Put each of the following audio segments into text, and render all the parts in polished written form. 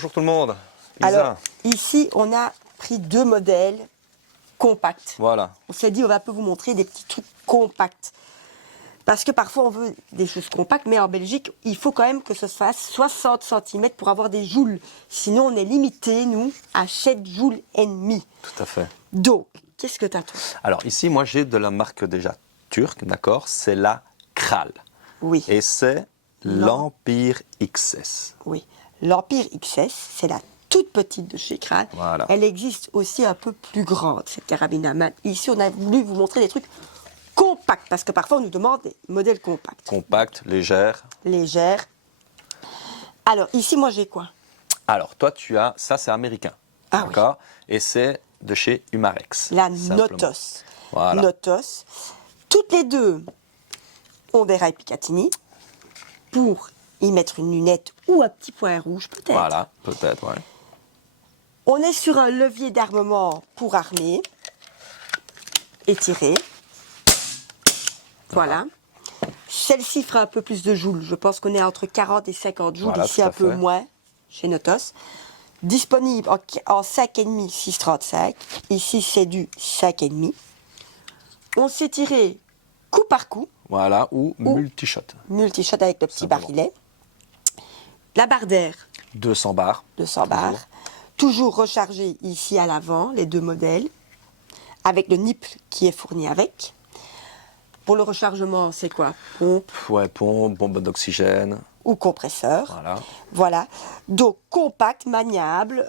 bonjour tout le monde. Isa. Alors, ici, on a pris deux modèles compacts. Voilà. On s'est dit, on va un peu vous montrer des petits trucs compacts. Parce que parfois, on veut des choses compactes, mais en Belgique, il faut quand même que ce fasse 60 cm pour avoir des joules. Sinon, on est limité, nous, à 7 joules et demi. Tout à fait. Donc, qu'est-ce que tu as, toi? Alors ici, moi j'ai de la marque déjà turque, d'accord? C'est la Kral. Oui. Et c'est l'Empire XS. Oui. L'Empire XS, c'est la toute petite de chez Kral. Voilà. Elle existe aussi un peu plus grande, cette carabine à main. Ici, on a voulu vous montrer des trucs compacts, parce que parfois, on nous demande des modèles compacts. Compacte, légère. Légère. Alors, ici, moi, j'ai quoi? Alors toi, tu as, ça c'est américain, Ah oui. d'accord? Et c'est de chez Humarex. La simplement. Notos. Voilà. Notos. Toutes les deux ont des rails Picatinny pour y mettre une lunette ou un petit point rouge, peut-être. Voilà, peut-être, ouais. On est sur un levier d'armement pour armer et tirer. Voilà. Celle-ci fera un peu plus de joules. Je pense qu'on est entre 40 et 50 joules. Voilà, ici, tout à un peu fait. moins chez Notos. Disponible en 5,5, 6,35. Ici, c'est du 5,5. On s'est tiré coup par coup, Voilà, ou multi-shot. multi-shot avec le petit Simplement. barillet. La barre d'air, 200 bars. 200 bars. Toujours rechargé ici à l'avant, les deux modèles, avec le nipple qui est fourni avec. Pour le rechargement, c'est quoi? Pompe Ouais, pompe, bombe d'oxygène. ou compresseur. Voilà. Voilà. Donc, compact, maniable,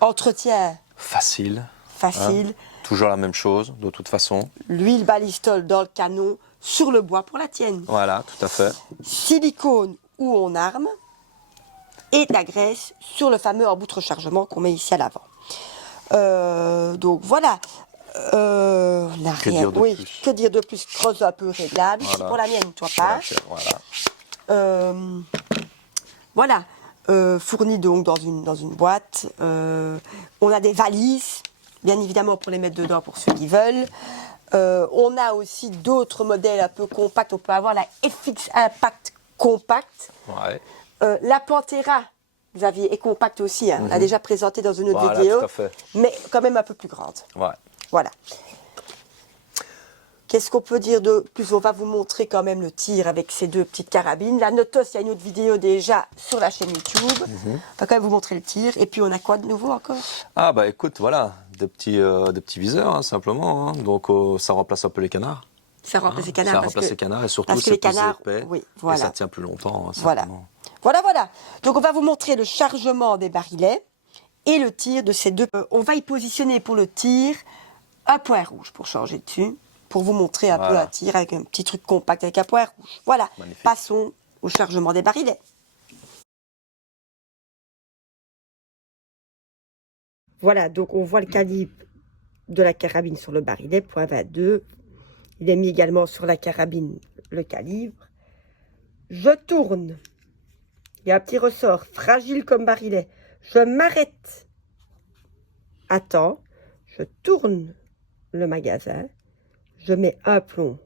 entretien Facile. facile. Toujours la même chose, de toute façon. L'huile balistol dans le canon, sur le bois pour la tienne. Voilà, tout à fait. Silicone où on arme. Et de la graisse sur le fameux embout de rechargement qu'on met ici à l'avant. Donc voilà. Que dire de plus? Que dire de plus? Creuse un peu réglable. Voilà. C'est pour la mienne, toi pas. Voilà. Voilà. Fourni donc dans une boîte. On a des valises, bien évidemment pour les mettre dedans pour ceux qui veulent. On a aussi d'autres modèles un peu compacts. On peut avoir la FX Impact Compact. Ouais. La Pantera, Xavier, est compacte aussi. Hein. On l'a déjà présenté dans une autre Voilà, vidéo. tout à fait. Mais quand même un peu plus grande. Ouais. Voilà. Qu'est-ce qu'on peut dire de plus? On va vous montrer quand même le tir avec ces deux petites carabines. La Notos, il y a une autre vidéo déjà sur la chaîne YouTube. On va quand même vous montrer le tir. Et puis on a quoi de nouveau encore? Ah bah écoute, voilà, des petits viseurs, hein, simplement. Hein. Donc ça remplace un peu les canards. Ça remplace les canards. Ça parce remplace que- les canards et surtout parce que c'est les plus canards, épais. oui, Et voilà. ça tient plus longtemps, hein, Voilà. simplement. Voilà. Donc on va vous montrer le chargement des barilets et le tir de ces deux. On va y positionner pour le tir un point rouge pour changer dessus, pour vous montrer un peu Voilà. un tir avec un petit truc compact avec un point rouge. Voilà. Magnifique. Passons au chargement des barilets. Voilà, donc on voit le calibre de la carabine sur le barillet, .22. Il est mis également sur la carabine le calibre. Je tourne. Il y a un petit ressort, fragile comme barillet. Je m'arrête. Attends. Je tourne le magasin. Je mets un plomb.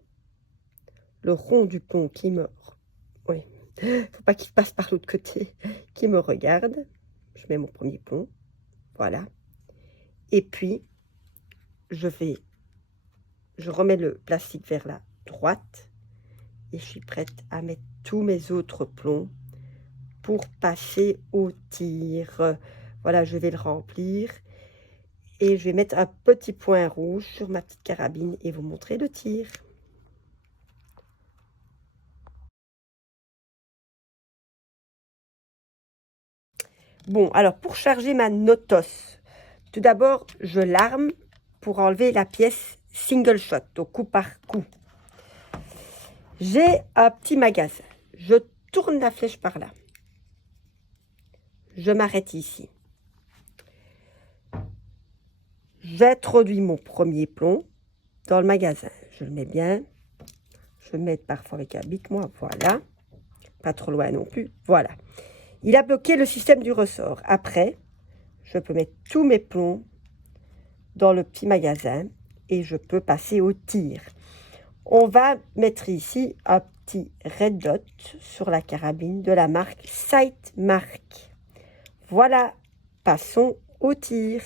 Le rond du plomb qui me... Oui. Faut pas qu'il passe par l'autre côté. Qui me regarde. Je mets mon premier plomb. Voilà. Et puis, je remets le plastique vers la droite. Et je suis prête à mettre tous mes autres plombs pour passer au tir. Voilà, je vais le remplir. Et je vais mettre un petit point rouge sur ma petite carabine et vous montrer le tir. Bon, alors pour charger ma Notos, tout d'abord, je l'arme pour enlever la pièce single shot, donc coup par coup. J'ai un petit magasin. Je tourne la flèche par là. Je m'arrête ici. J'introduis mon premier plomb dans le magasin. Je le mets bien. Je le mets parfois avec un bic, moi. Voilà. Pas trop loin non plus. Voilà. Il a bloqué le système du ressort. Après, je peux mettre tous mes plombs dans le petit magasin et je peux passer au tir. On va mettre ici un petit red dot sur la carabine de la marque Sightmark. Voilà, passons au tir.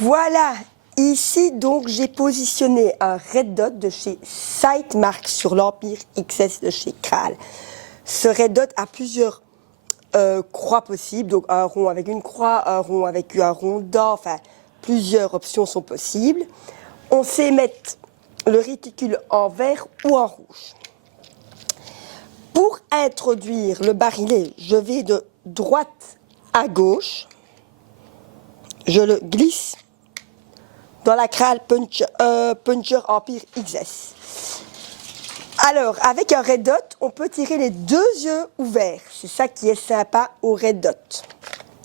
Voilà, ici donc j'ai positionné un Red Dot de chez Sightmark sur l'Empire XS de chez Kral. Ce Red Dot a plusieurs croix possibles, donc un rond avec une croix, un rond avec un rond d'or, enfin plusieurs options sont possibles. On sait mettre le réticule en vert ou en rouge. Pour introduire le barillet, je vais de droite à gauche. Je le glisse dans la Kral Puncher Empire XS. Alors, avec un Red Dot, on peut tirer les deux yeux ouverts. C'est ça qui est sympa au Red Dot.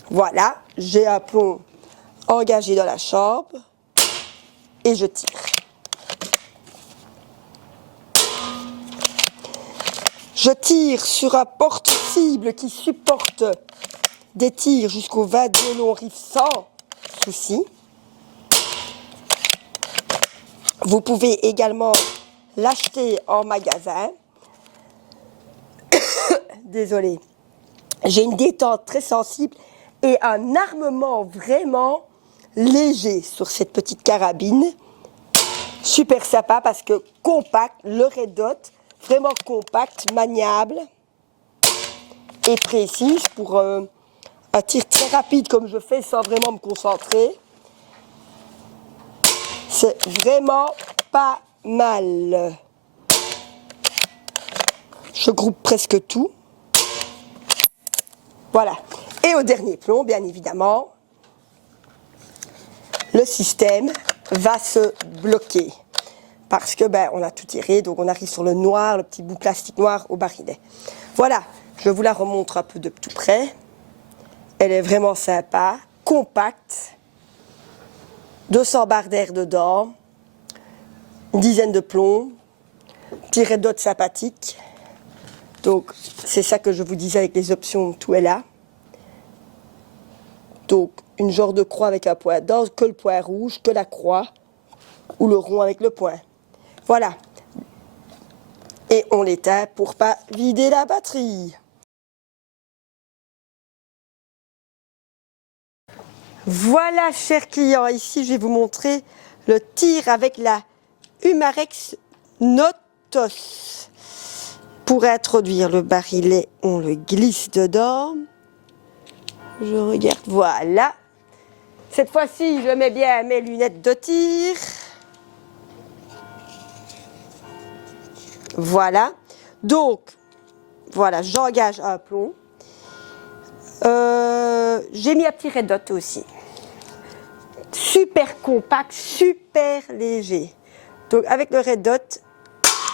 Voilà, j'ai un plomb engagé dans la chambre et je tire. Je tire sur un porte-cible qui supporte des tirs jusqu'au 22 long riff sans souci. Vous pouvez également l'acheter en magasin. Désolée. J'ai une détente très sensible et un armement vraiment léger sur cette petite carabine. Super sympa parce que compact, le Red Dot, vraiment compact, maniable et précise pour un tir très rapide comme je fais sans vraiment me concentrer. C'est vraiment pas mal. Je groupe presque tout. Voilà. Et au dernier plomb, bien évidemment, le système va se bloquer. Parce que on a tout tiré, donc on arrive sur le noir, le petit bout plastique noir au barillet. Voilà, je vous la remontre un peu de tout près. Elle est vraiment sympa, compacte. 200 barres d'air dedans, une dizaine de plombs, petit Red Dot sympathique. Donc c'est ça que je vous disais avec les options, tout est là. Donc une genre de croix avec un point d'or, que le point rouge, que la croix, ou le rond avec le point. Voilà. Et on l'éteint pour pas vider la batterie. Voilà, chers clients, ici je vais vous montrer le tir avec la Umarex Notos. Pour introduire le barillet, on le glisse dedans. Je regarde, voilà. Cette fois-ci, je mets bien mes lunettes de tir. Voilà. Donc, voilà, j'engage un plomb. J'ai mis un petit Red Dot aussi. Super compact, super léger. Donc avec le Red Dot,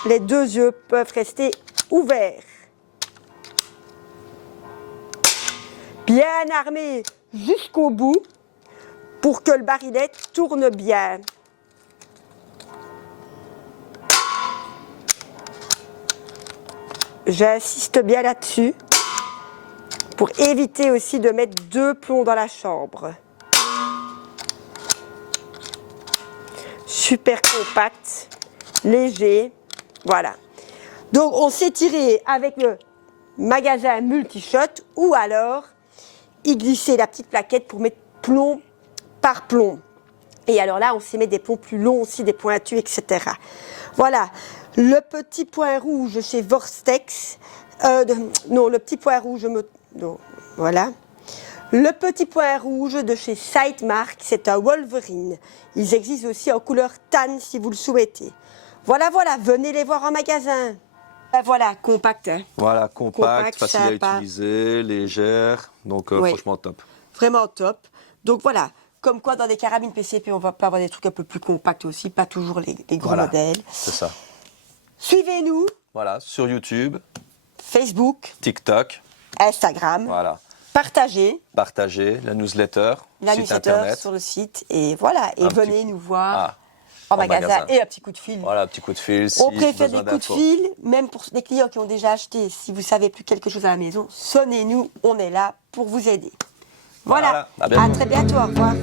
les deux yeux peuvent rester ouverts. Bien armé jusqu'au bout pour que le barillet tourne bien. J'insiste bien là-dessus pour éviter aussi de mettre deux plombs dans la chambre. Super compact, léger, voilà. Donc on s'est tiré avec le magasin multi-shot ou alors y glisser la petite plaquette pour mettre plomb par plomb. Et alors là, on s'y met des plombs plus longs aussi, des pointus, etc. Voilà, le petit point rouge chez Vortex, non, le petit point rouge, voilà. Le petit point rouge de chez Sightmark, c'est un Wolverine. Ils existent aussi en couleur tan si vous le souhaitez. Voilà, voilà, venez les voir en magasin. Voilà, compact. Hein. Voilà, compact, facile sympa. à utiliser, légère, donc Oui. franchement top. Vraiment top. Donc voilà, comme quoi dans des carabines PCP, on va pas avoir des trucs un peu plus compacts aussi, pas toujours les gros Voilà, modèles. c'est ça. Suivez-nous, Voilà, sur YouTube, Facebook, TikTok, Instagram, voilà. partagez Partagez la newsletter, la site newsletter internet. sur le site et voilà, et Un venez petit- nous voir Ah, en magasin et un petit coup de fil. Voilà, petit coup de fil. On si préfère besoin des coups de d'infos. fil, même pour les clients qui ont déjà acheté. Si vous savez plus quelque chose à la maison, sonnez-nous, on est là pour vous aider. Voilà, Voilà, à bientôt. à très bientôt, au revoir.